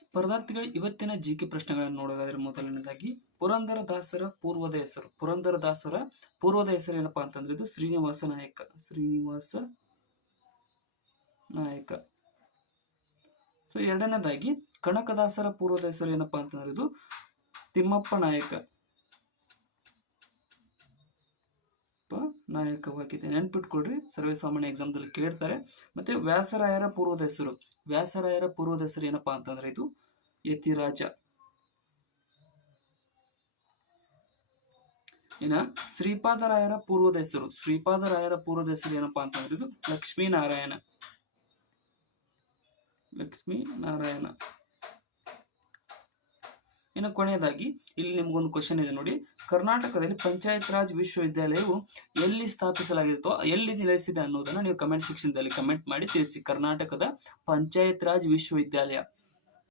ಸ್ಪರ್ಧಾರ್ಥಿಗಳು ಇವತ್ತಿನ ಜಿಕೆ ಪ್ರಶ್ನೆಗಳನ್ನು ನೋಡೋದಾದ್ರೆ ಮೊದಲನೇದಾಗಿ ಪುರಂದರದಾಸರ ಪೂರ್ವದ ಹೆಸರು. ಪುರಂದರದಾಸರ ಪೂರ್ವದ ಹೆಸರು ಏನಪ್ಪಾ ಅಂತಂದ್ರೆ ಇದು ಶ್ರೀನಿವಾಸ ನಾಯಕ. ಶ್ರೀನಿವಾಸ ನಾಯಕ. ಸೊ ಎರಡನೇದಾಗಿ ಕನಕದಾಸರ ಪೂರ್ವದ ಹೆಸರು ಏನಪ್ಪಾ ಅಂತಂದ್ರೆ ಇದು ತಿಮ್ಮಪ್ಪ ನಾಯಕ. ನಾಯಕವಾಗಿದೆ. ನೆನ್ಪಿಟ್ಕೊಳ್ರಿ, ಸರ್ವೇ ಸಾಮಾನ್ಯ ಎಕ್ಸಾಮ್ದಲ್ಲಿ ಕೇಳ್ತಾರೆ. ಮತ್ತೆ ವ್ಯಾಸರಾಯರ ಪೂರ್ವದ ಹೆಸರು. ವ್ಯಾಸರಾಯರ ಪೂರ್ವದ ಹೆಸರು ಏನಪ್ಪಾ ಅಂತಂದ್ರೆ ಇದು ಯತಿರಾಜ. ಇನ್ನ ಶ್ರೀಪಾದರಾಯರ ಪೂರ್ವದ ಹೆಸರು. ಶ್ರೀಪಾದರಾಯರ ಪೂರ್ವದ ಹೆಸರು ಏನಪ್ಪಾ ಅಂತಂದ್ರೆ ಇದು ಲಕ್ಷ್ಮೀನಾರಾಯಣ. ಲಕ್ಷ್ಮೀನಾರಾಯಣ. ಇನ್ನು ಕೊನೆಯದಾಗಿ ಇಲ್ಲಿ ನಿಮ್ಗೊಂದು ಕ್ವಶನ್ ಇದೆ ನೋಡಿ. ಕರ್ನಾಟಕದಲ್ಲಿ ಪಂಚಾಯತ್ ರಾಜ್ ವಿಶ್ವವಿದ್ಯಾಲಯವು ಎಲ್ಲಿ ಸ್ಥಾಪಿಸಲಾಗಿರುತ್ತೋ ಎಲ್ಲಿ ನೆಲೆಸಿದೆ ಅನ್ನೋದನ್ನ ನೀವು ಕಮೆಂಟ್ ಸೆಕ್ಷನ್ ದಲ್ಲಿ ಕಮೆಂಟ್ ಮಾಡಿ ತಿಳಿಸಿ. ಕರ್ನಾಟಕದ ಪಂಚಾಯತ್ ರಾಜ್ ವಿಶ್ವವಿದ್ಯಾಲಯ